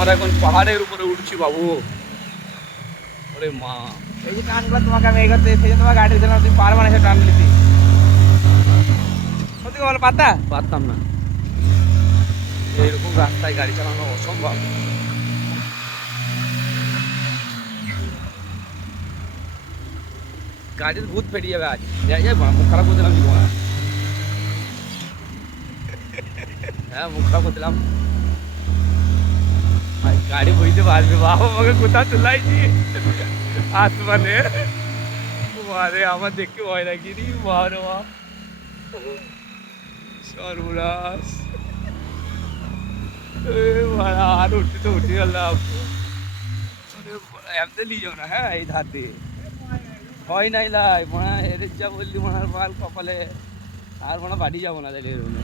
আমরা এখন পাহাড়ের উপরে উঠছি বাবু। ওরে মা, এই যে টানগুলো তোমাকে আমি এই করতে সেই জন্য তোমার গাড়ি দিলাম, তুমি পারবা না সে টান নিতে। সত্যি বলো পাতা পারতাম না, এইরকম রাস্তায় গাড়ি চালানো অসম্ভব। গাড়ির ভূত ফেটে যাবে আজ। যাই যাই মুখ খারাপ করে দিলাম জীবন। হ্যাঁ মুখ খারাপ করে দিলাম। ভাই গাড়ি বইতে পারবে, বাবা আমাকে কোথাও চলাইছি আসমানে। আরে আমার দেখতে ভয় লাগি নি, বাবা বাপ সর্বনাশ। আর উঠতে তো উঠে গেলাম। এমনি নিয়ে যাও না, হ্যাঁ এই ধার দিয়ে ভয় নাই লাই মনে হেরে যা বললি মনে মাল কপালে। আর মনে বাড়ি যাবো না তাহলে এরকম।